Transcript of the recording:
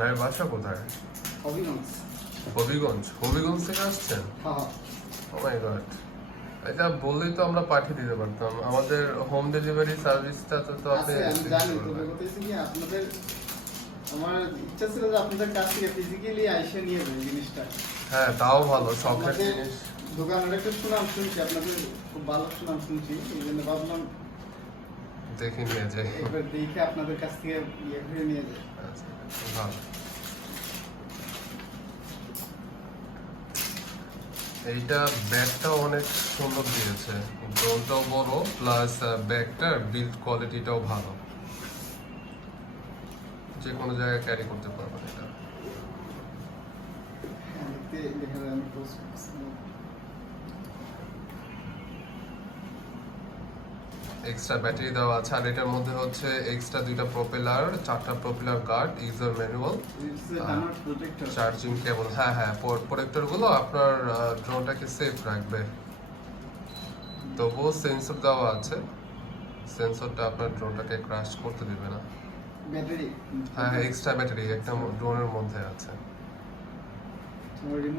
ভাইয়ের বাসা কোথায়? হবিগঞ্জ। হবিগঞ্জ থেকে আসছেন? হ্যাঁ। ও মাই গড, এটা বললেই তো আমরা পাঠিয়ে দিতে পারতাম। আমাদের হোম ডেলিভারি সার্ভিসটা তো আপনি আমি জানি, তবে বলতেছি কি আপনাদের, আমার ইচ্ছা ছিল যে আপনাদের কাছ থেকে ফিজিক্যালি আইসা নিয়ে যাবেন জিনিসটা। হ্যাঁ, তাও ভালো, শখের জিনিস। দোকানের একটা সুনাম শুনছি, আপনাদের খুব ভালো সুনাম শুনছি, এই জন্য ভাবলাম দেখে নিয়ে যাই। একবার দেখে আপনাদের কাছ থেকে ইয়ে করে নিয়ে যাই। আচ্ছা, ভালো। এইটা ব্যাগটাও অনেক সুন্দর দিয়েছে, ড্রোনটাও বড়, প্লাস ব্যাগটার বিল্ড কোয়ালিটিটাও ভালো, যে কোনো জায়গায় ক্যারি করতে পারবেন এটা। দেখা যায় আমি পোস্ট করছি। এক্সট্রা ব্যাটারি দেওয়া আছে, আর এটার মধ্যে হচ্ছে এক্সট্রা 2টা প্রপেলার, 4টা propeller guard, user manual, charging cable. হ্যাঁ হ্যাঁ, প্রোটেক্টর গুলো আপনার ড্রোনটাকে সেফ রাখবে। তবুও সেন্সর দেওয়া আছে, সেন্সরটা আপনার ড্রোনটাকে ক্র্যাশ করতে দিবে না। ব্যাটারি? হ্যাঁ, এক্সট্রা ব্যাটারি একটা ড্রোনের মধ্যে আছে।